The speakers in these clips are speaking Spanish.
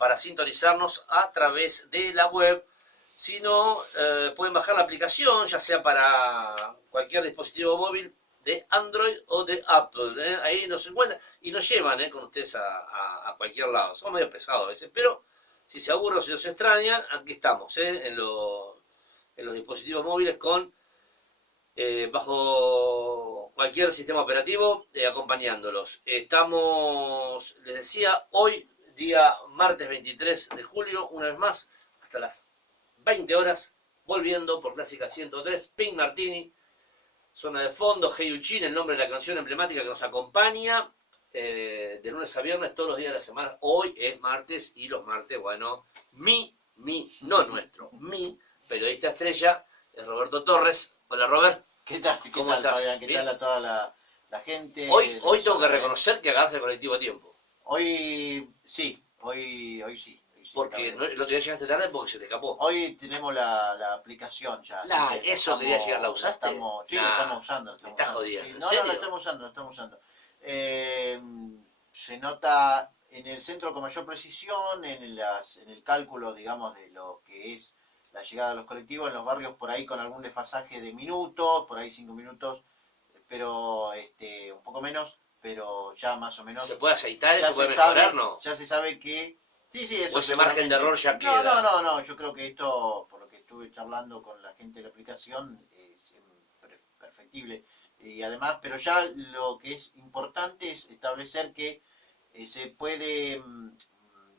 para sintonizarnos a través de la web. Si no, pueden bajar la aplicación, ya sea para cualquier dispositivo móvil de Android o de Apple. Ahí nos encuentran y nos llevan con ustedes a cualquier lado. Somos medio pesados a veces, pero si se aburren o si nos extrañan, aquí estamos, en los dispositivos móviles bajo cualquier sistema operativo, acompañándolos. Estamos, les decía, hoy, día martes 23 de julio, una vez más, hasta las 20 horas, volviendo por Clásica 103, Pink Martini, zona de fondo, Hey Uchin, el nombre de la canción emblemática que nos acompaña de lunes a viernes, todos los días de la semana. Hoy es martes y los martes, bueno, no nuestro, mi periodista estrella es Roberto Torres. Hola, Robert. ¿Qué tal? ¿Cómo estás? Fabián? ¿Qué tal a toda la gente? Hoy tengo que reconocer que agarraste el colectivo a tiempo. Hoy sí. Porque el otro día llegaste tarde porque se te escapó. Hoy tenemos la aplicación ya. Eso quería llegar, ¿la usaste? La estamos usando. Me estás jodiendo. Sí, no, la estamos usando. Se nota en el centro con mayor precisión, en el cálculo, digamos, de lo que es la llegada de los colectivos en los barrios, por ahí con algún desfasaje de minutos, por ahí 5 minutos, pero un poco menos, pero ya más o menos. ¿Se puede aceitar eso? ¿Se puede mejorar, no? Ya se sabe que... Sí, eso. ¿O ese margen de error ya queda? No, yo creo que esto, por lo que estuve charlando con la gente de la aplicación, es perfectible. Y además, pero ya lo que es importante es establecer que se puede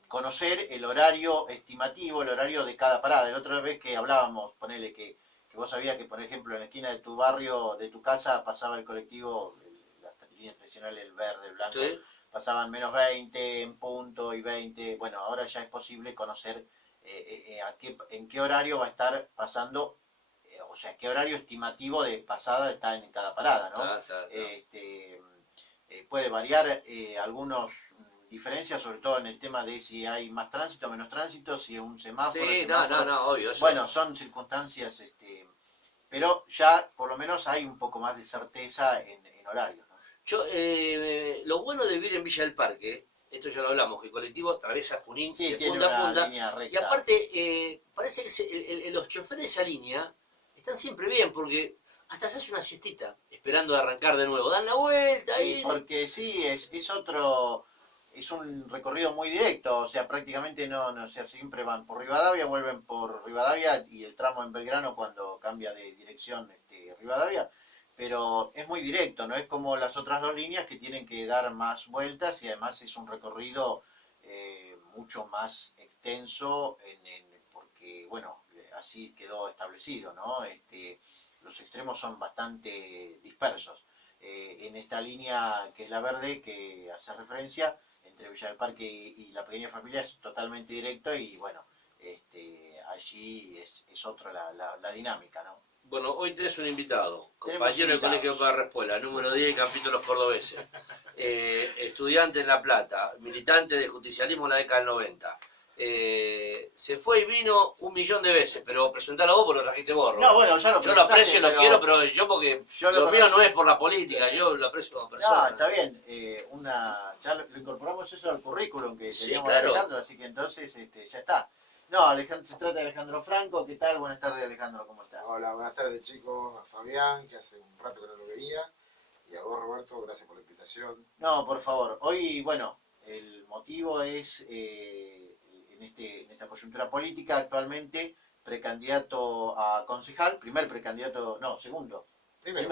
conocer el horario estimativo, el horario de cada parada. La otra vez que hablábamos, ponele que vos sabías que, por ejemplo, en la esquina de tu barrio, de tu casa, pasaba el colectivo, las líneas tradicionales, el verde, el blanco, ¿sí? Pasaban menos 20 en punto y 20. Bueno, ahora ya es posible conocer en qué horario va a estar pasando, o sea, qué horario estimativo de pasada está en cada parada, ¿no? Claro. Puede variar algunos diferencias, sobre todo en el tema de si hay más tránsito o menos tránsito, si es un semáforo. Sí, no, obvio. Eso. Bueno, son circunstancias, pero ya por lo menos hay un poco más de certeza en horarios, ¿no? Lo bueno de vivir en Villa del Parque, esto ya lo hablamos, que el colectivo atraviesa Junín de punta a punta, y aparte parece que los choferes de esa línea están siempre bien, porque hasta se hace una siestita, esperando arrancar de nuevo, dan la vuelta. Sí, porque sí, es un recorrido muy directo, o sea, prácticamente no, o sea, siempre van por Rivadavia, vuelven por Rivadavia y el tramo en Belgrano cuando cambia de dirección Rivadavia, pero es muy directo, no es como las otras dos líneas que tienen que dar más vueltas y además es un recorrido mucho más extenso porque, bueno, así quedó establecido, ¿no? Los extremos son bastante dispersos. En esta línea que es la verde, que hace referencia entre Villa del Parque y la pequeña familia, es totalmente directo y bueno, allí es otra la dinámica, ¿no? Bueno, hoy tenés un invitado, compañero del Colegio Barrespuela, número 10, capítulo Los Cordobeses, estudiante en La Plata, militante del justicialismo en la década del 90. Se fue y vino 1.000.000 de veces, pero presentalo vos porque lo trajiste vos, ¿no? No, bueno, ya yo lo aprecio, lo quiero, pero yo porque lo mío no es por la política, yo lo aprecio como persona. No, está bien, ya lo incorporamos eso al currículum que teníamos, claro. Alejandro, así que entonces ya está. No, Alejandro, se trata de Alejandro Franco. ¿Qué tal? Buenas tardes, Alejandro, ¿cómo estás? Hola, buenas tardes, chicos. A Fabián, que hace un rato que no lo veía. Y a vos, Roberto, gracias por la invitación. No, por favor. Hoy, bueno, el motivo es, en esta coyuntura política actualmente, precandidato a concejal, primer precandidato, no, segundo. Primer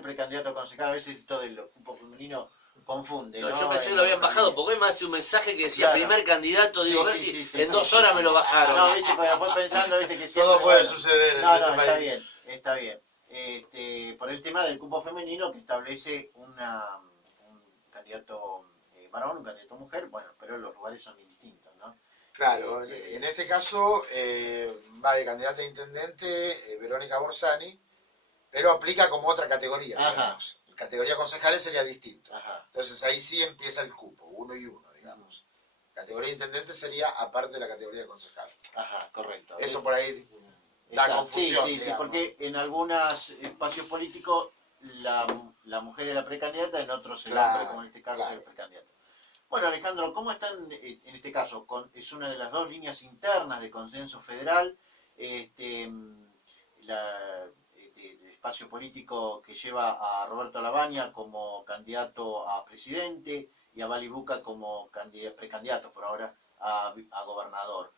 precandidato a concejal. A veces todo el cupo femenino confunde, ¿no? Yo pensé que lo habían bajado, porque hoy me mandaste un mensaje que decía primer candidato, digo, en 2 horas me lo bajaron. No, viste, cuando fue pensando, viste que siempre... Todo puede suceder en este país. Está bien. Por el tema del cupo femenino que establece un candidato varón, un candidato mujer, bueno, pero los lugares son indistintos, ¿no? Claro, en este caso va de candidata a intendente Verónica Borsani, pero aplica como otra categoría, digamos. Categoría concejales sería distinto. Ajá. Entonces ahí sí empieza el cupo, 1 y 1, digamos. Categoría de intendente sería aparte de la categoría de concejal. Ajá, correcto. Eso por ahí da confusión. Sí, porque en algunos espacios políticos la mujer es la precandidata, en otros el hombre, como en este caso es el precandidato. Bueno, Alejandro, ¿cómo están en este caso? Es una de las dos líneas internas de consenso federal, el espacio político que lleva a Roberto Lavagna como candidato a presidente y a Bali Buca como precandidato por ahora a gobernador.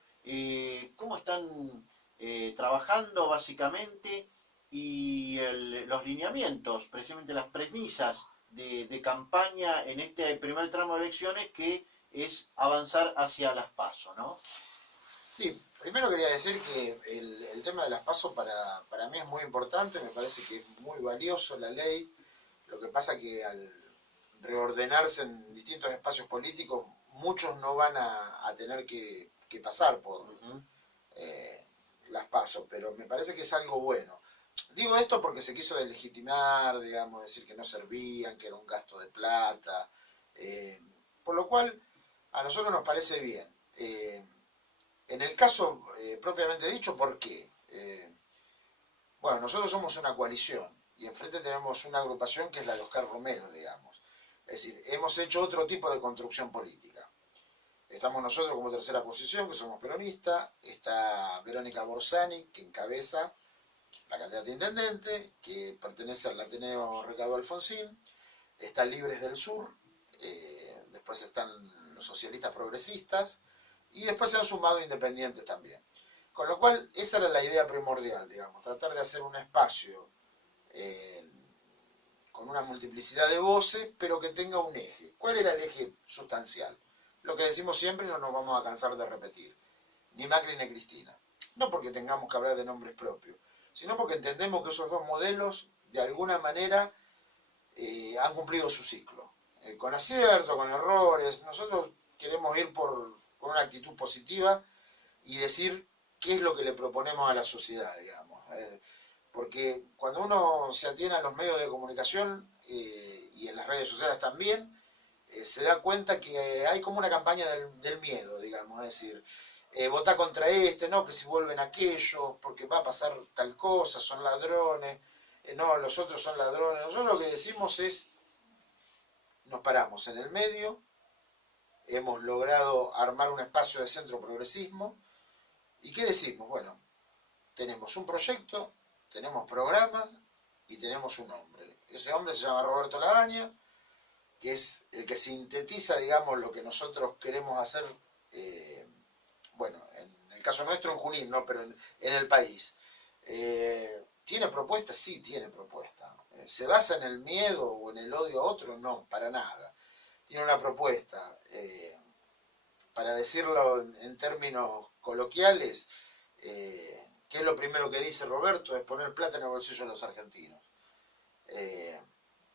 ¿Cómo están trabajando básicamente y los lineamientos, precisamente las premisas de campaña en este primer tramo de elecciones que es avanzar hacia las PASO, ¿no? Sí, primero quería decir que el tema de las PASO para mí es muy importante, me parece que es muy valioso la ley. Lo que pasa que al reordenarse en distintos espacios políticos, muchos no van a tener que pasar por las PASO, pero me parece que es algo bueno. Digo esto porque se quiso deslegitimar, digamos, decir que no servían, que era un gasto de plata, por lo cual a nosotros nos parece bien. En el caso propiamente dicho, ¿por qué? Bueno, nosotros somos una coalición y enfrente tenemos una agrupación que es la de Oscar Romero, digamos. Es decir, hemos hecho otro tipo de construcción política. Estamos nosotros como tercera posición, que somos peronistas, está Verónica Borsani, que encabeza la candidata a intendente, que pertenece al Ateneo Ricardo Alfonsín, está Libres del Sur, después están los socialistas progresistas, y después se han sumado independientes también. Con lo cual, esa era la idea primordial, digamos, tratar de hacer un espacio con una multiplicidad de voces, pero que tenga un eje. ¿Cuál era el eje sustancial? Lo que decimos siempre y no nos vamos a cansar de repetir. Ni Macri ni Cristina. No porque tengamos que hablar de nombres propios, sino porque entendemos que esos dos modelos, de alguna manera, han cumplido su ciclo. Con acierto, con errores, nosotros queremos ir con una actitud positiva y decir qué es lo que le proponemos a la sociedad, digamos. Porque cuando uno se atiene a los medios de comunicación y en las redes sociales también, se da cuenta que hay como una campaña del miedo, digamos, es decir, votá contra no, que si vuelven aquellos, porque va a pasar tal cosa, son ladrones, no, los otros son ladrones. Nosotros lo que decimos es, nos paramos en el medio, hemos logrado armar un espacio de centro progresismo, ¿y qué decimos? Bueno, tenemos un proyecto, tenemos programas y tenemos un hombre. Ese hombre se llama Roberto Lavagna, que es el que sintetiza, digamos, lo que nosotros queremos hacer, bueno, en el caso nuestro en Junín, ¿no? Pero en el país. ¿Tiene propuesta? Sí, tiene propuesta. ¿Se basa en el miedo o en el odio a otro? No, para nada. Tiene una propuesta, para decirlo en términos coloquiales, ¿qué es lo primero que dice Roberto? Es poner plata en el bolsillo de los argentinos.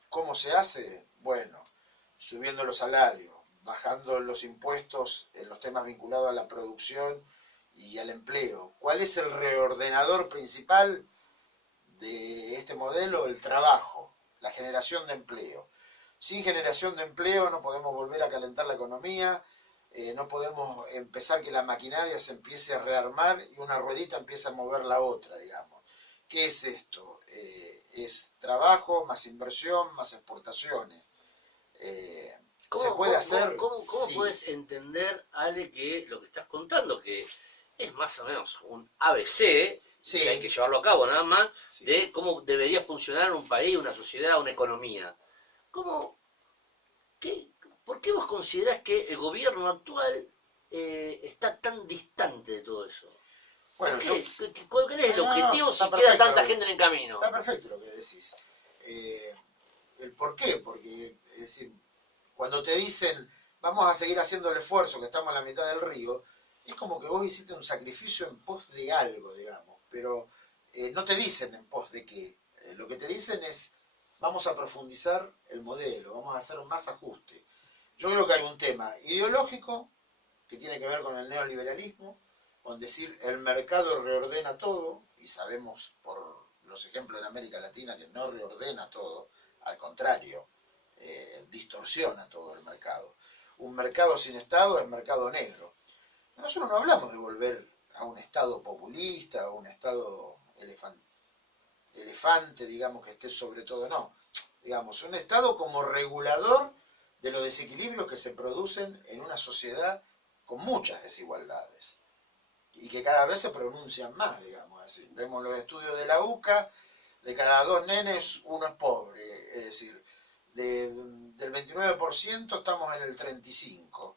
¿Cómo se hace? Bueno, subiendo los salarios, bajando los impuestos en los temas vinculados a la producción y al empleo. ¿Cuál es el reordenador principal de este modelo? El trabajo, la generación de empleo. Sin generación de empleo no podemos volver a calentar la economía, no podemos empezar que la maquinaria se empiece a rearmar y una ruedita empiece a mover la otra, digamos. ¿Qué es esto? Es trabajo, más inversión, más exportaciones. ¿Se puede hacer? ¿Cómo sí. puedes entender, Ale, que lo que estás contando, que es más o menos un ABC, sí. que hay que llevarlo a cabo nada más, sí. de cómo debería funcionar un país, una sociedad, una economía? ¿Por qué vos considerás que el gobierno actual está tan distante de todo eso? Bueno, ¿Cuál es el objetivo si queda tanta gente en el camino? Está perfecto lo que decís. ¿El por qué? Porque, es decir, cuando te dicen, vamos a seguir haciendo el esfuerzo, que estamos en la mitad del río, es como que vos hiciste un sacrificio en pos de algo, digamos, pero no te dicen en pos de qué. Lo que te dicen es, vamos a profundizar el modelo, vamos a hacer más ajuste. Yo creo que hay un tema ideológico que tiene que ver con el neoliberalismo, con decir el mercado reordena todo, y sabemos por los ejemplos en América Latina que no reordena todo, al contrario, distorsiona todo el mercado. Un mercado sin Estado es mercado negro. Nosotros no hablamos de volver a un Estado populista, a un Estado elefante, digamos, que esté sobre todo, no. Digamos, un Estado como regulador de los desequilibrios que se producen en una sociedad con muchas desigualdades y que cada vez se pronuncian más, digamos así. Vemos los estudios de la UCA, de cada 2 nenes, 1 es pobre, es decir, del 29% estamos en el 35%.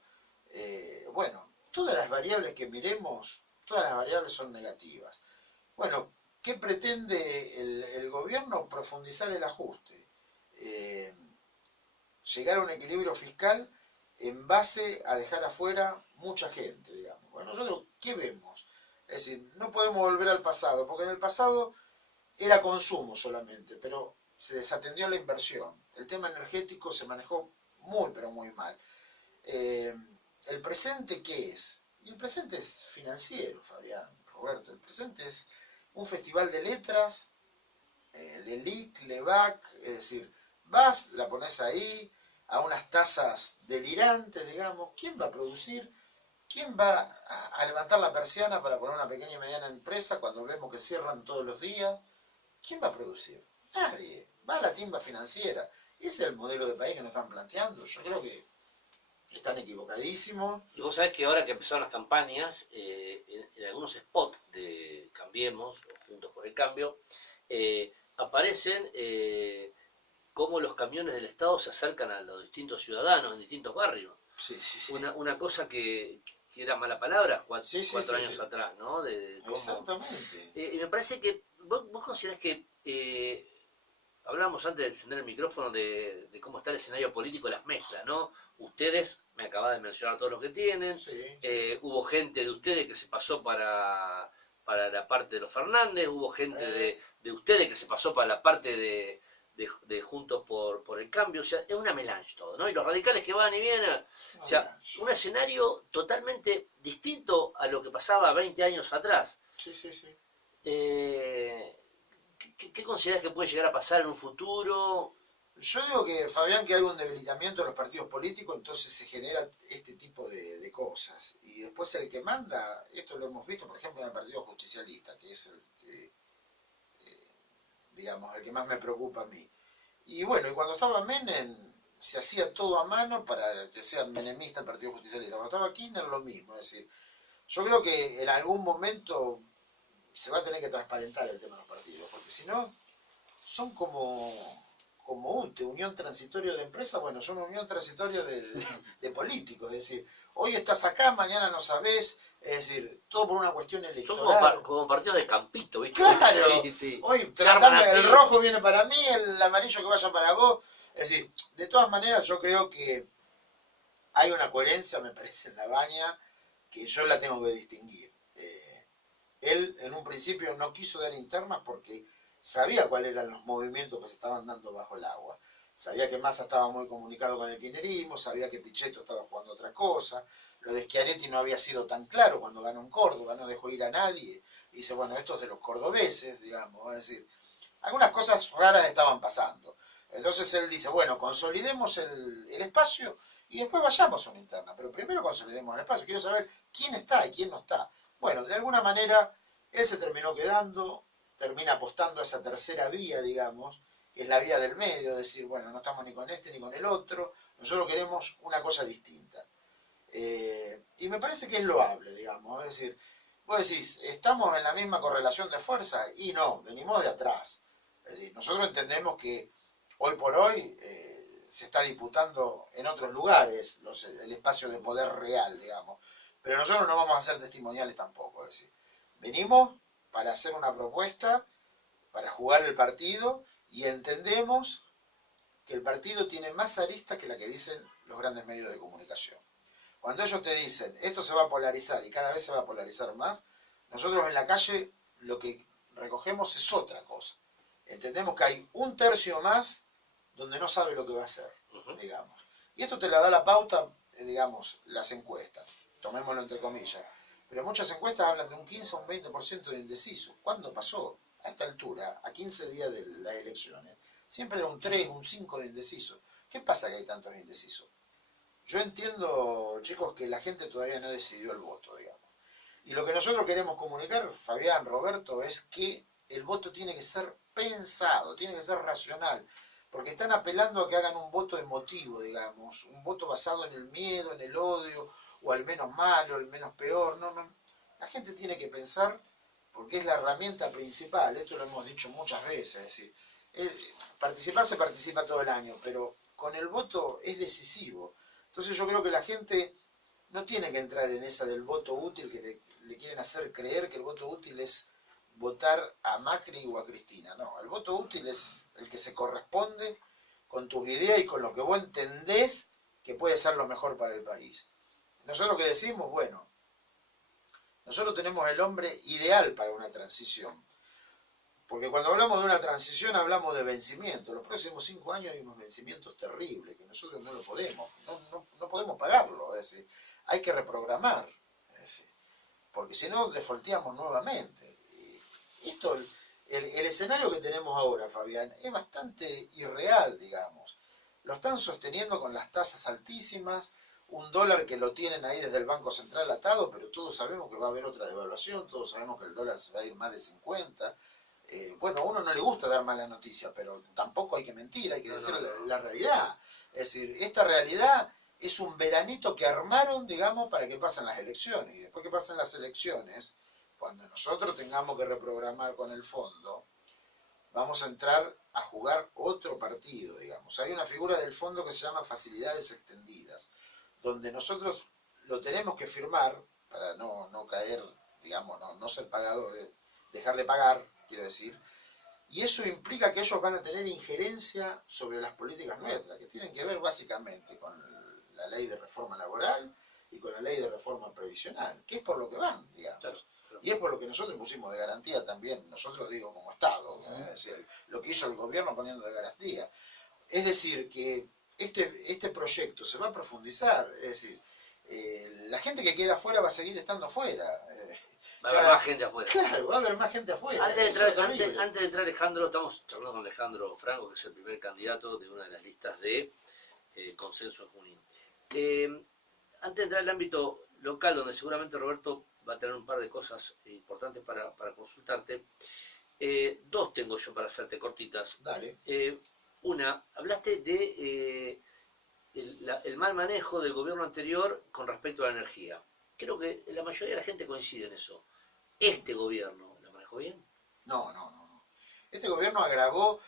Bueno, todas las variables que miremos, todas las variables son negativas. Bueno, ¿qué pretende el gobierno? Profundizar el ajuste, llegar a un equilibrio fiscal en base a dejar afuera mucha gente, digamos. Bueno, nosotros, ¿qué vemos? Es decir, no podemos volver al pasado, porque en el pasado era consumo solamente, pero se desatendió la inversión. El tema energético se manejó muy, pero muy mal. ¿El presente qué es? Y el presente es financiero, Fabián, Roberto. El presente es un festival de letras, LELIC, LEVAC, es decir, vas, la pones ahí, a unas tasas delirantes, digamos. ¿Quién va a producir? ¿Quién va a levantar la persiana para poner una pequeña y mediana empresa cuando vemos que cierran todos los días? ¿Quién va a producir? Nadie. Va a la timba financiera. Ese es el modelo de país que nos están planteando. Yo creo que están equivocadísimos. Y vos sabés que ahora que empezaron las campañas, en algunos spots de Cambiemos, o Juntos por el Cambio, aparecen cómo los camiones del Estado se acercan a los distintos ciudadanos en distintos barrios. Sí, sí, sí. Una cosa que era mala palabra cuatro años sí. atrás, ¿no? Cómo, Exactamente. y me parece que vos considerás que hablábamos antes de encender el micrófono de cómo está el escenario político, las mezclas, ¿no? Ustedes, me acabas de mencionar todos los que tienen, Sí. Hubo gente de ustedes que se pasó para la parte de los Fernández, hubo gente de ustedes que se pasó para la parte de Juntos por el Cambio, o sea, es una melange todo, ¿no? Y los radicales que van y vienen, o sea, un escenario totalmente distinto a lo que pasaba 20 años atrás. Sí, sí, sí. ¿Qué consideras que puede llegar a pasar en un futuro? Yo digo que, Fabián, que hay un debilitamiento de los partidos políticos, entonces se genera este tipo de cosas. Y después el que manda, esto lo hemos visto, por ejemplo, en el Partido Justicialista, que es el que, digamos, el que más me preocupa a mí. Y bueno, y cuando estaba Menem, se hacía todo a mano para que sea menemista el Partido Justicialista. Cuando estaba Kirchner, lo mismo. Es decir, yo creo que en algún momento se va a tener que transparentar el tema de los partidos, porque si no, son como UTE, Unión Transitoria de Empresas, bueno, son una unión transitoria de políticos, es decir, hoy estás acá, mañana no sabés, es decir, todo por una cuestión electoral. Son como partidos de campito, ¿viste? Claro, sí. Hoy el rojo viene para mí, el amarillo que vaya para vos, es decir, de todas maneras yo creo que hay una coherencia, me parece, en la Baña, que yo la tengo que distinguir. Él en un principio no quiso dar internas porque sabía cuáles eran los movimientos que se estaban dando bajo el agua. Sabía que Massa estaba muy comunicado con el kirchnerismo, sabía que Pichetto estaba jugando otra cosa. Lo de Schiaretti no había sido tan claro cuando ganó en Córdoba, no dejó ir a nadie. Y dice, bueno, esto es de los cordobeses, digamos. Es decir, algunas cosas raras estaban pasando. Entonces él dice, bueno, consolidemos el espacio y después vayamos a una interna. Pero primero consolidemos el espacio. Quiero saber quién está y quién no está. Bueno, de alguna manera él se terminó quedando, termina apostando a esa tercera vía, digamos, que es la vía del medio, es decir, bueno, no estamos ni con este ni con el otro, nosotros queremos una cosa distinta. Y me parece que es loable, digamos, es decir, vos decís, ¿estamos en la misma correlación de fuerza? Y no, venimos de atrás. Es decir, nosotros entendemos que hoy por hoy se está disputando en otros lugares el espacio de poder real, digamos. Pero nosotros no vamos a ser testimoniales tampoco, es decir, venimos para hacer una propuesta, para jugar el partido, y entendemos que el partido tiene más aristas que la que dicen los grandes medios de comunicación. Cuando ellos te dicen, esto se va a polarizar y cada vez se va a polarizar más, nosotros en la calle lo que recogemos es otra cosa. Entendemos que hay un tercio más donde no sabe lo que va a hacer, digamos. Y esto te la da la pauta, digamos, las encuestas. Tomémoslo entre comillas. Pero muchas encuestas hablan de un 15 o un 20% de indeciso. ¿Cuándo pasó? A esta altura, a 15 días de las elecciones, siempre era un 3, un 5 de indeciso. ¿Qué pasa que hay tantos indecisos? Yo entiendo, chicos, que la gente todavía no decidió el voto, digamos. Y lo que nosotros queremos comunicar, Fabián, Roberto, es que el voto tiene que ser pensado, tiene que ser racional. porque están apelando a que hagan un voto emotivo, digamos, un voto basado en el miedo, en el odio, o al menos malo, al menos peor. No, no. La gente tiene que pensar, porque es la herramienta principal, esto lo hemos dicho muchas veces, es decir, participar se participa todo el año, pero con el voto es decisivo. Entonces yo creo que la gente no tiene que entrar en esa del voto útil, que le quieren hacer creer que el voto útil es votar a Macri o a Cristina. No, el voto útil es el que se corresponde con tus ideas y con lo que vos entendés que puede ser lo mejor para el país. Nosotros que decimos, bueno, nosotros tenemos el hombre ideal para una transición. Porque cuando hablamos de una transición hablamos de vencimiento. Los próximos 5 años hay unos vencimientos terribles que nosotros no lo podemos, no podemos pagarlo. Es decir, hay que reprogramar. Es decir, porque si no, defaulteamos nuevamente. Esto, el escenario que tenemos ahora, Fabián, es bastante irreal, digamos. Lo están sosteniendo con las tasas altísimas, un dólar que lo tienen ahí desde el Banco Central atado, pero todos sabemos que va a haber otra devaluación, todos sabemos que el dólar se va a ir más de 50. Bueno, a uno no le gusta dar mala noticia, pero tampoco hay que mentir, hay que decir la realidad. Es decir, esta realidad es un veranito que armaron, digamos, para que pasen las elecciones. Y después que pasen las elecciones, cuando nosotros tengamos que reprogramar con el fondo, vamos a entrar a jugar otro partido, digamos. Hay una figura del fondo que se llama facilidades extendidas, donde nosotros lo tenemos que firmar para no caer, digamos, no ser pagadores, dejar de pagar, quiero decir, y eso implica que ellos van a tener injerencia sobre las políticas nuestras, que tienen que ver básicamente con la ley de reforma laboral y con la ley de reforma previsional, que es por lo que van, digamos. Claro. Y es por lo que nosotros pusimos de garantía también, nosotros digo como Estado, es decir, lo que hizo el gobierno poniendo de garantía. Es decir, que este proyecto se va a profundizar, es decir, la gente que queda afuera va a seguir estando afuera. Va a haber más gente afuera. Claro, va a haber más gente afuera. Antes de entrar Alejandro, estamos charlando con Alejandro Franco, que es el primer candidato de una de las listas de Consenso en Junín. Antes de entrar al ámbito local, donde seguramente Roberto va a tener un par de cosas importantes para consultarte, dos tengo yo para hacerte cortitas. Dale. Una, hablaste de el mal manejo del gobierno anterior con respecto a la energía. Creo que la mayoría de la gente coincide en eso. ¿Este gobierno la manejó bien? No. Este gobierno agravó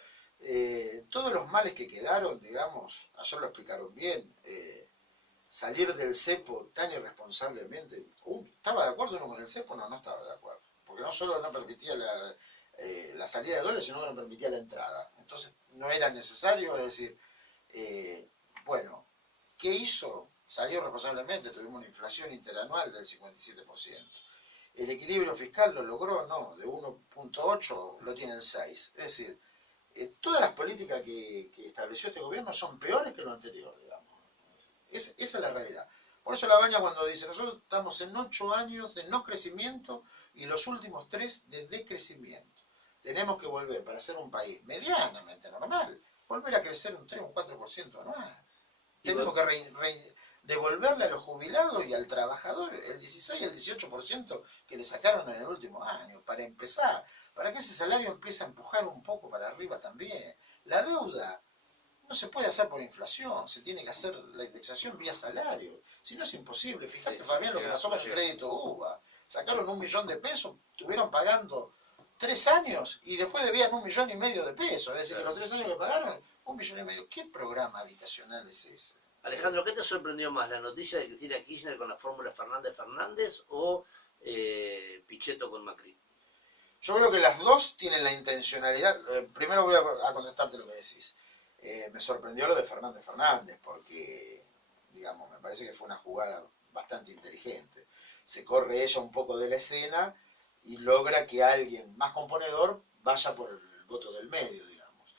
todos los males que quedaron, digamos, ayer lo explicaron bien. Salir del cepo tan irresponsablemente. ¿Estaba de acuerdo uno con el cepo? No estaba de acuerdo. Porque no solo no permitía la salida de dólares, sino que no permitía la entrada. Entonces no era necesario, es decir, bueno, ¿qué hizo? Salió responsablemente, tuvimos una inflación interanual del 57%. ¿El equilibrio fiscal lo logró? No, de 1.8 lo tienen 6. Es decir, todas las políticas que estableció este gobierno son peores que lo anterior, digamos. Esa es la realidad. Por eso Labaña cuando dice, nosotros estamos en 8 años de no crecimiento y los últimos 3 de decrecimiento. Tenemos que volver, para ser un país medianamente normal, volver a crecer un 3 o un 4% anual. Tenemos que devolverle a los jubilados y al trabajador el 16 y el 18% que le sacaron en el último año, para empezar, para que ese salario empiece a empujar un poco para arriba también. La deuda no se puede hacer por inflación, se tiene que hacer la indexación vía salario, si no es imposible. Fíjate, sí, Fabián, lo que pasó con el crédito UBA, sacaron 1 millón de pesos, estuvieron pagando 3 años y después debían 1,5 millones de pesos, es decir, que los 3 años que pagaron, 1,5 millones. ¿Qué programa habitacional es ese? Alejandro, ¿qué te sorprendió más? ¿La noticia de Cristina Kirchner con la fórmula Fernández-Fernández o Pichetto con Macri? Yo creo que las dos tienen la intencionalidad. Primero voy a contestarte lo que decís. Me sorprendió lo de Fernández, porque, digamos, me parece que fue una jugada bastante inteligente. Se corre ella un poco de la escena y logra que alguien más componedor vaya por el voto del medio, digamos.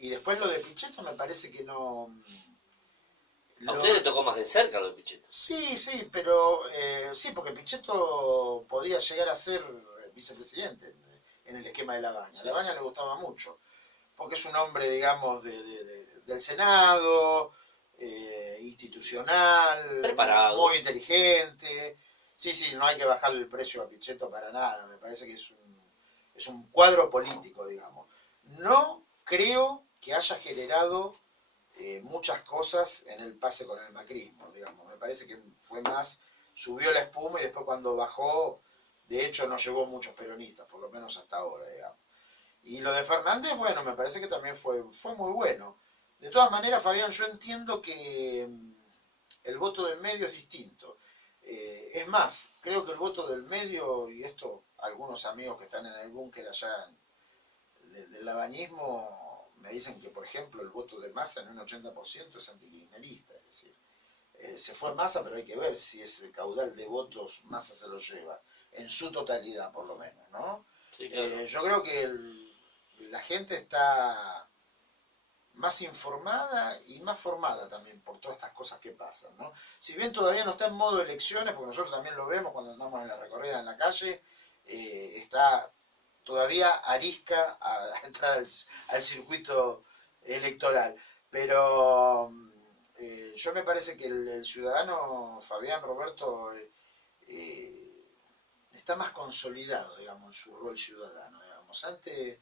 Y después lo de Pichetto me parece que no... ¿A usted le tocó más de cerca lo de Pichetto? Sí, pero sí, porque Pichetto podía llegar a ser vicepresidente en el esquema de Labaña. A Labaña le gustaba mucho, porque es un hombre, digamos, del Senado, institucional, preparado, muy inteligente. Sí, no hay que bajarle el precio a Pichetto para nada. Me parece que es un cuadro político, digamos. No creo que haya generado muchas cosas en el pase con el macrismo, digamos. Me parece que fue más, subió la espuma y después cuando bajó, de hecho no llevó muchos peronistas, por lo menos hasta ahora, digamos. Y lo de Fernández, bueno, me parece que también fue muy bueno. De todas maneras, Fabián, yo entiendo que el voto del medio es distinto. Es más, creo que el voto del medio, y esto algunos amigos que están en el búnker allá del labañismo me dicen que, por ejemplo, el voto de Massa en un 80% es antikirchnerista, es decir, se fue Massa, pero hay que ver si ese caudal de votos Massa se lo lleva, en su totalidad por lo menos, ¿no? Sí, claro. Yo creo que la gente está más informada y más formada también por todas estas cosas que pasan, ¿no? Si bien todavía no está en modo elecciones, porque nosotros también lo vemos cuando andamos en la recorrida en la calle, está todavía arisca a entrar al circuito electoral. Pero yo me parece que el ciudadano Fabián Roberto está más consolidado, digamos, en su rol ciudadano, digamos. Antes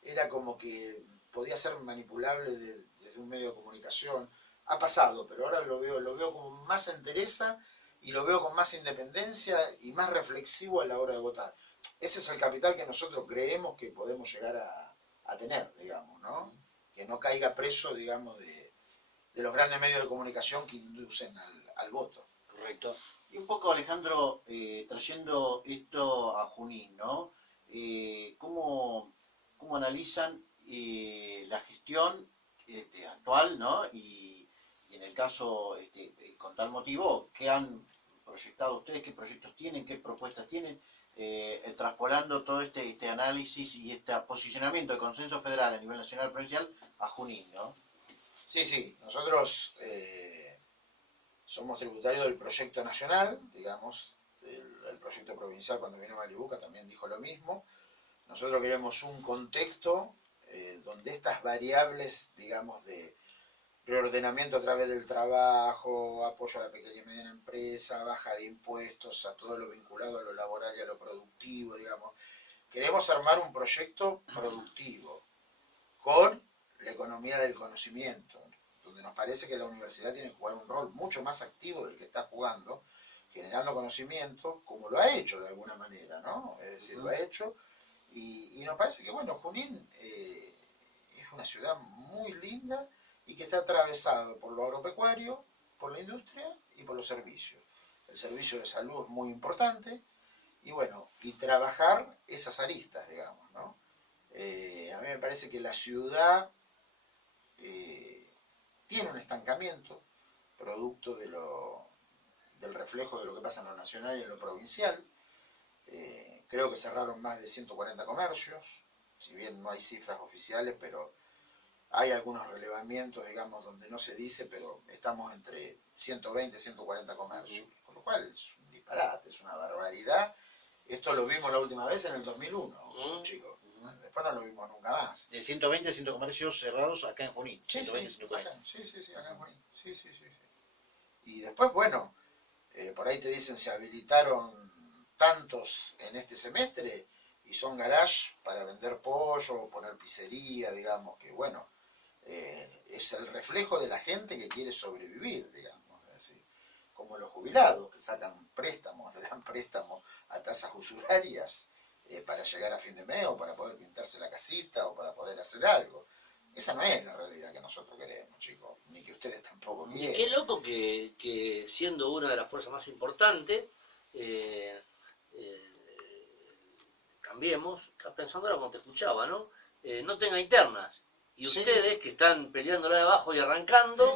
era como que podía ser manipulable desde un medio de comunicación. Ha pasado, pero ahora lo veo con más entereza y lo veo con más independencia y más reflexivo a la hora de votar. Ese es el capital que nosotros creemos que podemos llegar a tener, digamos, ¿no? Que no caiga preso, digamos, de los grandes medios de comunicación que inducen al voto. Correcto. Y un poco, Alejandro, trayendo esto a Junín, ¿no? ¿Cómo analizan la gestión actual, ¿no? Y en el caso, con tal motivo, ¿qué han proyectado ustedes? ¿Qué proyectos tienen? ¿Qué propuestas tienen? Traspolando todo este análisis y este posicionamiento de consenso federal a nivel nacional y provincial a Junín, ¿no? Sí, nosotros somos tributarios del proyecto nacional, digamos, el proyecto provincial cuando vino Malibuca también dijo lo mismo. Nosotros queremos un contexto donde estas variables, digamos, de reordenamiento a través del trabajo, apoyo a la pequeña y mediana empresa, baja de impuestos, a todo lo vinculado a lo laboral y a lo productivo, digamos. Queremos armar un proyecto productivo con la economía del conocimiento, donde nos parece que la universidad tiene que jugar un rol mucho más activo del que está jugando, generando conocimiento, como lo ha hecho de alguna manera, ¿no? Es decir, lo ha hecho, y nos parece que, bueno, Junín es una ciudad muy linda y que está atravesado por lo agropecuario, por la industria y por los servicios. El servicio de salud es muy importante, y bueno, y trabajar esas aristas, digamos, ¿no? A mí me parece que la ciudad tiene un estancamiento, producto del reflejo de lo que pasa en lo nacional y en lo provincial. Creo que cerraron más de 140 comercios, si bien no hay cifras oficiales, pero hay algunos relevamientos, digamos, donde no se dice, pero estamos entre 120 y 140 comercios, con lo cual es un disparate, es una barbaridad. Esto lo vimos la última vez en el 2001, chicos. Después no lo vimos nunca más. De 120 a 100 comercios cerrados acá en Junín. Sí, 120, acá en Junín. Sí. Y después, bueno, por ahí te dicen se habilitaron tantos en este semestre y son garage para vender pollo o poner pizzería, digamos, que bueno, es el reflejo de la gente que quiere sobrevivir, digamos, es decir, como los jubilados que sacan préstamos, le dan préstamos a tasas usurarias para llegar a fin de mes o para poder pintarse la casita o para poder hacer algo. Esa no es la realidad que nosotros queremos, chicos, ni que ustedes tampoco quieren. Y qué loco que siendo una de las fuerzas más importantes, Cambiemos, pensando ahora como te escuchaba, ¿no? No tenga internas. Y ustedes que están peleándola de abajo y arrancando,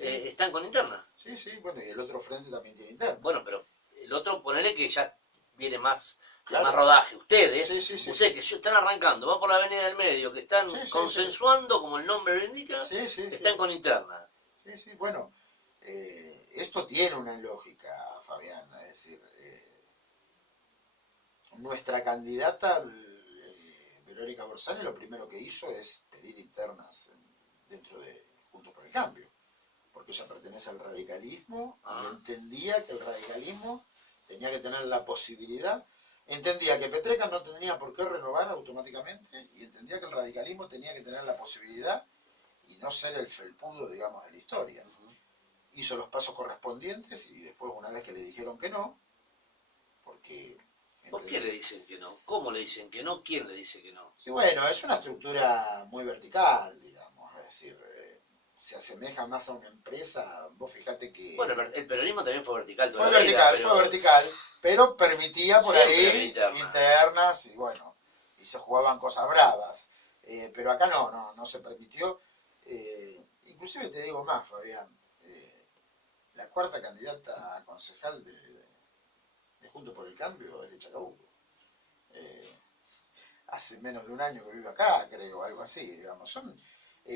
están con internas. Sí, bueno, y el otro frente también tiene internas. Bueno, pero el otro, ponele que ya viene más, más rodaje. Ustedes, ustedes que están arrancando, van por la avenida del medio, que están consensuando, como el nombre lo indica, están con internas. Sí, bueno, esto tiene una lógica, Fabián, es decir, nuestra candidata, Verónica Borsani, lo primero que hizo es pedir internas dentro de Juntos por el Cambio, porque ella pertenece al radicalismo y entendía que el radicalismo tenía que tener la posibilidad. entendía que Petreca no tenía por qué renovar automáticamente y entendía que el radicalismo tenía que tener la posibilidad y no ser el felpudo, digamos, de la historia. Hizo los pasos correspondientes y después, una vez que le dijeron que no, porque... ¿Por qué le dicen que no? ¿Cómo le dicen que no? ¿Quién le dice que no? Y bueno, es una estructura muy vertical, digamos, es decir, se asemeja más a una empresa. Vos fíjate que... Bueno, el peronismo también fue vertical toda fue la vertical, vida, fue vertical, pero permitía por ahí internas y bueno, y se jugaban cosas bravas. Pero acá no se permitió. Inclusive te digo más, Fabián, la cuarta candidata a concejal de Juntos por el Cambio es de Chacabuco. Hace menos de un año que vive acá, creo, algo así, digamos. Son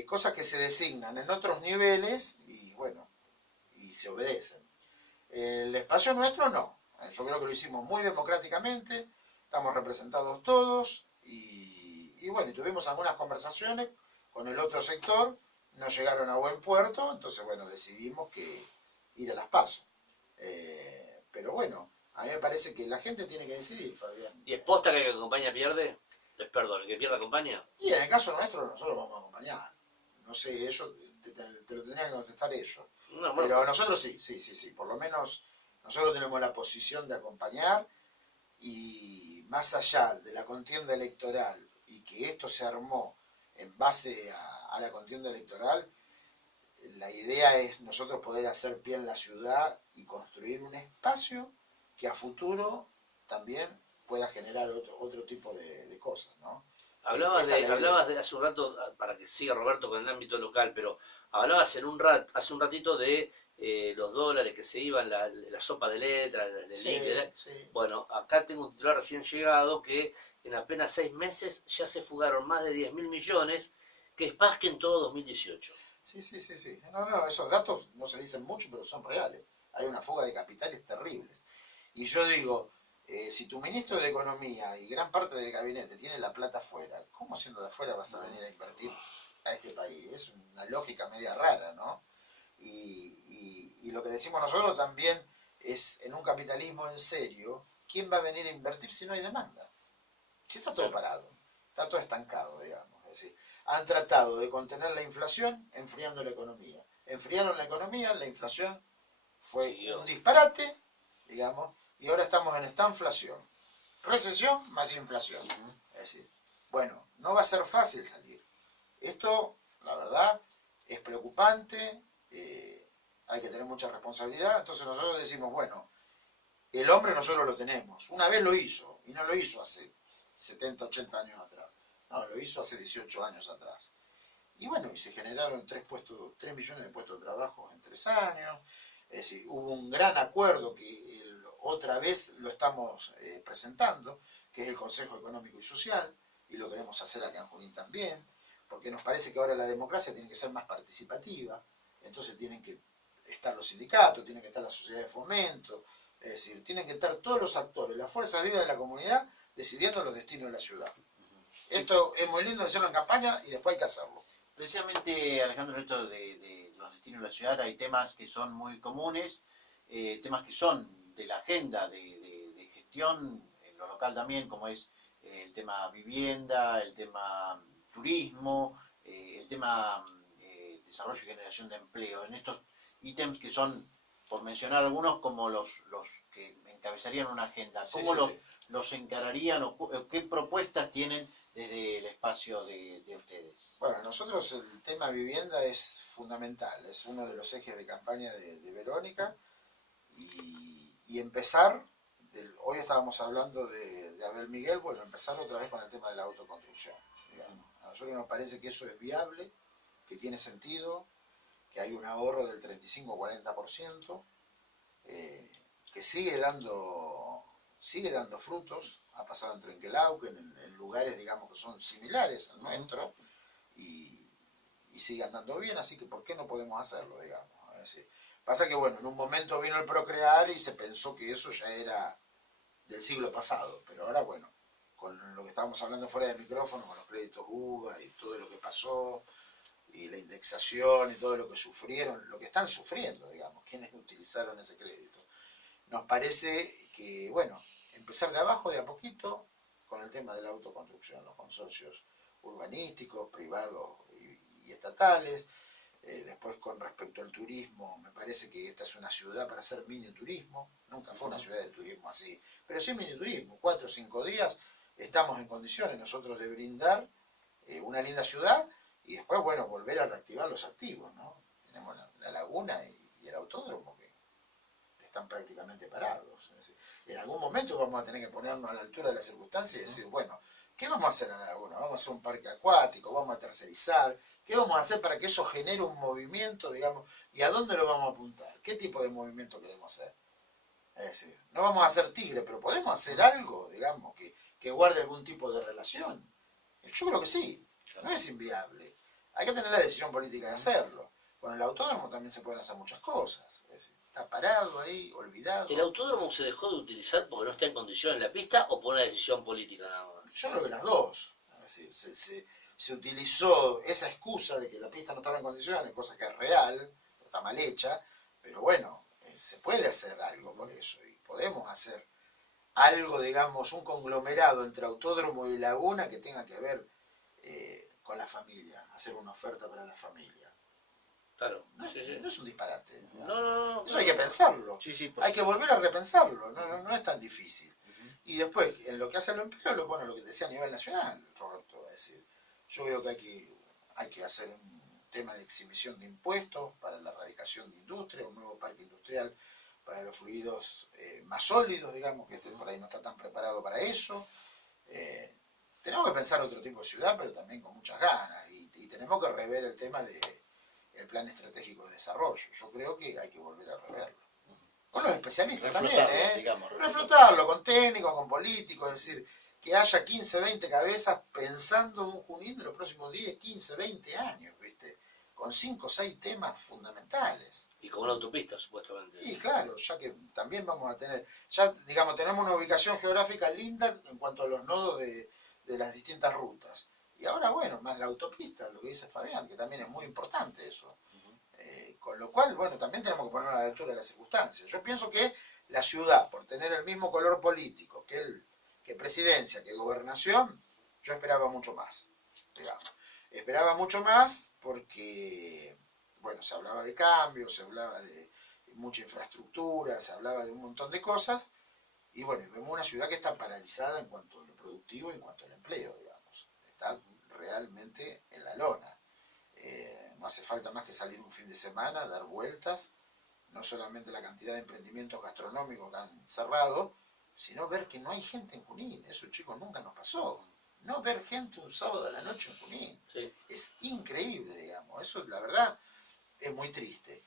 cosas que se designan en otros niveles y bueno, y se obedecen. El espacio nuestro no. Yo creo que lo hicimos muy democráticamente, estamos representados todos y bueno, y tuvimos algunas conversaciones con el otro sector, no llegaron a buen puerto, entonces bueno, decidimos que ir a las PASO. Pero bueno, a mí me parece que la gente tiene que decidir, Fabián. ¿Y es posta que el que acompaña pierde? Perdón, ¿el que pierde acompaña? Y en el caso nuestro nosotros vamos a acompañar. No sé, eso te lo tendrían que contestar ellos. No, bueno, pero nosotros sí. Por lo menos nosotros tenemos la posición de acompañar y más allá de la contienda electoral y que esto se armó en base a la contienda electoral, la idea es nosotros poder hacer pie en la ciudad y construir un espacio que a futuro también pueda generar otro tipo de cosas, ¿no? Hablabas de hace un rato, para que siga Roberto con el ámbito local, pero hablabas hace un ratito de los dólares que se iban, la sopa de letras, sí. Bueno, acá tengo un titular recién llegado que en apenas 6 meses ya se fugaron más de 10.000 millones, que es más que en todo 2018. Sí. No, esos datos no se dicen mucho, pero son reales. Hay una fuga de capitales terribles. Y yo digo, si tu ministro de Economía y gran parte del gabinete tiene la plata afuera, ¿cómo siendo de afuera vas a venir a invertir a este país? Es una lógica media rara, ¿no? Y lo que decimos nosotros también es, en un capitalismo en serio, ¿quién va a venir a invertir si no hay demanda? Si está todo parado, está todo estancado, digamos. Es decir, han tratado de contener la inflación enfriando la economía. Enfriaron la economía, la inflación fue un disparate, digamos, y ahora estamos en estanflación. Recesión más inflación. Es decir, bueno, no va a ser fácil salir. Esto, la verdad, es preocupante, hay que tener mucha responsabilidad, entonces nosotros decimos, bueno, el hombre nosotros lo tenemos. Una vez lo hizo, y no lo hizo hace 70, 80 años atrás. No, lo hizo hace 18 años atrás. Y bueno, y se generaron 3 millones de puestos de trabajo en 3 años. Es decir, hubo un gran acuerdo que otra vez lo estamos presentando, que es el Consejo Económico y Social, y lo queremos hacer acá en Junín también, porque nos parece que ahora la democracia tiene que ser más participativa, entonces tienen que estar los sindicatos, tienen que estar la sociedad de fomento, es decir, tienen que estar todos los actores, la fuerza viva de la comunidad, decidiendo los destinos de la ciudad. Esto es muy lindo hacerlo en campaña y después hay que hacerlo. Precisamente, Alejandro, en esto de los destinos de la ciudad hay temas que son muy comunes, temas que son de la agenda de gestión, en lo local también, como es el tema vivienda, el tema turismo, el tema desarrollo y generación de empleo. En estos ítems que son, por mencionar algunos, como los que encabezarían una agenda. ¿Cómo los encararían o qué propuestas tienen desde el espacio de ustedes? Bueno, nosotros el tema vivienda es fundamental, es uno de los ejes de campaña de Verónica y empezar, hoy estábamos hablando de Abel Miguel, bueno, empezar otra vez con el tema de la autoconstrucción, digamos. A nosotros nos parece que eso es viable, que tiene sentido, que hay un ahorro del 35-40%, que sigue dando frutos. Ha pasado en Trenquelauquen, en lugares, digamos, que son similares al nuestro, y sigue andando bien, así que ¿por qué no podemos hacerlo, digamos? Es decir, pasa que, bueno, en un momento vino el Procrear y se pensó que eso ya era del siglo pasado, pero ahora, bueno, con lo que estábamos hablando fuera de micrófono, con los créditos UVA y todo lo que pasó, y la indexación y todo lo que sufrieron, lo que están sufriendo, digamos, quienes utilizaron ese crédito, nos parece que, bueno, empezar de abajo, de a poquito, con el tema de la autoconstrucción, los consorcios urbanísticos, privados y estatales. Después, con respecto al turismo, me parece que esta es una ciudad para hacer mini turismo. Nunca fue una ciudad de turismo así, pero sí mini turismo. 4 o 5 días estamos en condiciones nosotros de brindar una linda ciudad y después, bueno, volver a reactivar los activos, ¿no? Tenemos la laguna y el autódromo que están prácticamente parados. Es decir, en algún momento vamos a tener que ponernos a la altura de las circunstancias y decir, bueno, ¿qué vamos a hacer en la laguna? ¿Vamos a hacer un parque acuático? ¿Vamos a tercerizar? ¿Qué vamos a hacer para que eso genere un movimiento, digamos? ¿Y a dónde lo vamos a apuntar? ¿Qué tipo de movimiento queremos hacer? Es decir, no vamos a hacer tigre, pero podemos hacer algo, digamos, que guarde algún tipo de relación. Yo creo que sí, no es inviable. Hay que tener la decisión política de hacerlo. Con el autódromo también se pueden hacer muchas cosas. Es decir, está parado ahí, olvidado. ¿El autódromo se dejó de utilizar porque no está en condiciones la pista o por una decisión política nada más? Yo creo que las dos. Es decir, se utilizó esa excusa de que la pista no estaba en condiciones, cosa que es real, está mal hecha, pero bueno, se puede hacer algo por eso y podemos hacer algo, digamos, un conglomerado entre autódromo y laguna que tenga que ver con la familia, hacer una oferta para la familia. Claro, no, sí, sí. No es un disparate. No, eso hay que pensarlo. Sí, hay que volver a repensarlo, no es tan difícil. Y después, en lo que hace al empleo, bueno, lo que te decía a nivel nacional, Roberto, es decir, yo creo que hay que hacer un tema de exhibición de impuestos para la erradicación de industria, un nuevo parque industrial para los fluidos más sólidos, digamos, que por ahí no está tan preparado para eso. Tenemos que pensar otro tipo de ciudad, pero también con muchas ganas, y tenemos que rever el tema del plan estratégico de desarrollo. Yo creo que hay que volver a reverlo. Con los especialistas también, reflotarlo con técnicos, con políticos, es decir, que haya 15, 20 cabezas pensando en un Junín de los próximos 10, 15, 20 años, ¿viste? Con 5 o 6 temas fundamentales. Y con una autopista, supuestamente. Y claro, ya que también vamos a tener, ya digamos, tenemos una ubicación geográfica linda en cuanto a los nodos de las distintas rutas. Y ahora, bueno, más la autopista, lo que dice Fabián, que también es muy importante eso. Con lo cual, bueno, también tenemos que ponernos a la altura de las circunstancias. Yo pienso que la ciudad, por tener el mismo color político que presidencia, que gobernación, yo esperaba mucho más, digamos. Esperaba mucho más porque, bueno, se hablaba de cambios, se hablaba de mucha infraestructura, se hablaba de un montón de cosas, y bueno, vemos una ciudad que está paralizada en cuanto a lo productivo y en cuanto al empleo, digamos. Está realmente en la lona. No hace falta más que salir un fin de semana, dar vueltas, no solamente la cantidad de emprendimientos gastronómicos que han cerrado, sino ver que no hay gente en Junín. Eso, chicos, nunca nos pasó. No ver gente un sábado a la noche en Junín. Sí. Es increíble, digamos. Eso, la verdad, es muy triste.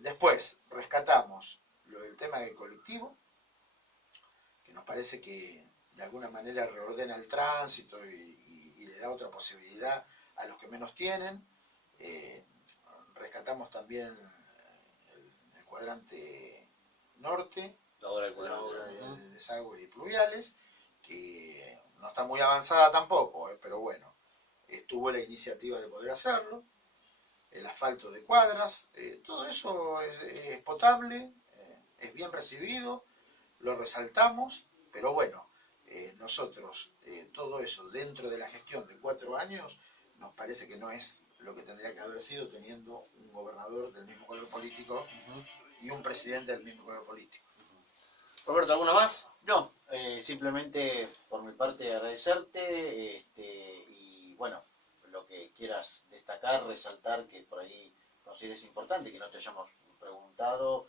Después, rescatamos lo del tema del colectivo, que nos parece que de alguna manera reordena el tránsito y le da otra posibilidad a los que menos tienen. Rescatamos también el cuadrante norte, la obra de desagüe y pluviales, que no está muy avanzada tampoco, pero bueno, tuvo la iniciativa de poder hacerlo. El asfalto de cuadras, todo eso es potable, es bien recibido, lo resaltamos, pero bueno, nosotros todo eso dentro de la gestión de 4 años nos parece que no es lo que tendría que haber sido teniendo un gobernador del mismo color político y un presidente del mismo color político. Roberto, ¿alguna más? No, simplemente por mi parte agradecerte y bueno, lo que quieras destacar, resaltar, que por ahí consideres importante, que no te hayamos preguntado,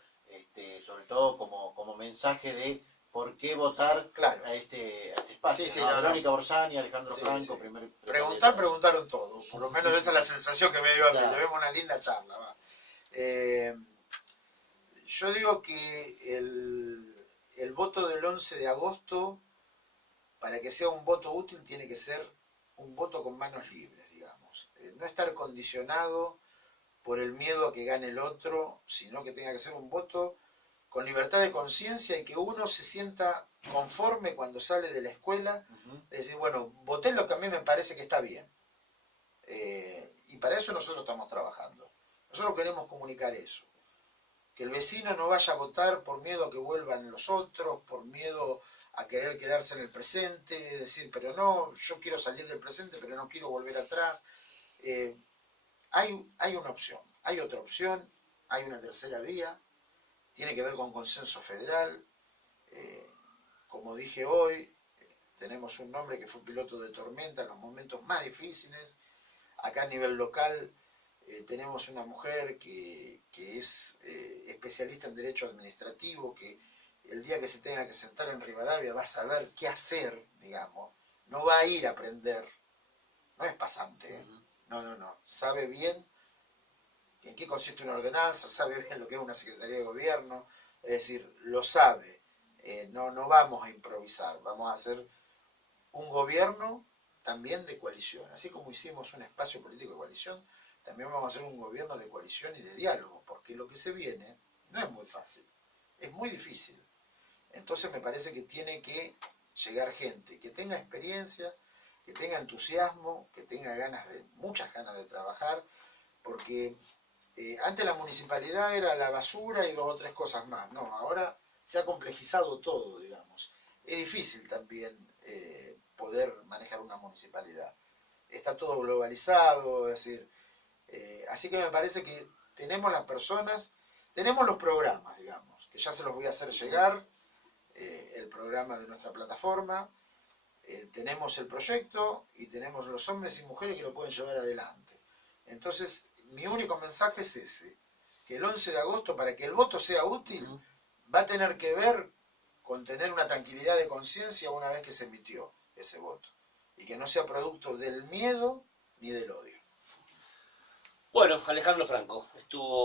sobre todo como mensaje de por qué votar a este espacio. Sí, ¿no? Verónica Borsani, Alejandro Franco, primer preguntaron todo, por lo menos esa es la sensación que me dio a mí. Claro. Tuvimos una linda charla. Va. Yo digo que el voto del 11 de agosto, para que sea un voto útil, tiene que ser un voto con manos libres, digamos. No estar condicionado por el miedo a que gane el otro, sino que tenga que ser un voto con libertad de conciencia y que uno se sienta conforme cuando sale de la escuela, es decir, bueno, voté lo que a mí me parece que está bien. Y para eso nosotros estamos trabajando. Nosotros queremos comunicar eso. Que el vecino no vaya a votar por miedo a que vuelvan los otros, por miedo a querer quedarse en el presente, decir, pero no, yo quiero salir del presente, pero no quiero volver atrás. Hay una opción, hay otra opción, hay una tercera vía, tiene que ver con consenso federal. Como dije hoy, tenemos un hombre que fue piloto de tormenta en los momentos más difíciles. Acá a nivel local tenemos una mujer que es especialista en derecho administrativo, que el día que se tenga que sentar en Rivadavia va a saber qué hacer, digamos. No va a ir a aprender, no es pasante, ¿eh? No, sabe bien en qué consiste una ordenanza, sabe bien lo que es una Secretaría de Gobierno, es decir, lo sabe. No vamos a improvisar, vamos a hacer un gobierno también de coalición. Así como hicimos un espacio político de coalición, también vamos a hacer un gobierno de coalición y de diálogo, porque lo que se viene no es muy fácil, es muy difícil. Entonces me parece que tiene que llegar gente que tenga experiencia, que tenga entusiasmo, que tenga muchas ganas de trabajar, porque antes la municipalidad era la basura y 2 o 3 cosas más. No, ahora se ha complejizado todo, digamos. Es difícil también poder manejar una municipalidad. Está todo globalizado, es decir, así que me parece que tenemos las personas, tenemos los programas, digamos, que ya se los voy a hacer llegar, el programa de nuestra plataforma, tenemos el proyecto y tenemos los hombres y mujeres que lo pueden llevar adelante. Entonces, mi único mensaje es ese, que el 11 de agosto, para que el voto sea útil, va a tener que ver con tener una tranquilidad de conciencia una vez que se emitió ese voto, y que no sea producto del miedo ni del odio. Bueno, Alejandro Franco estuvo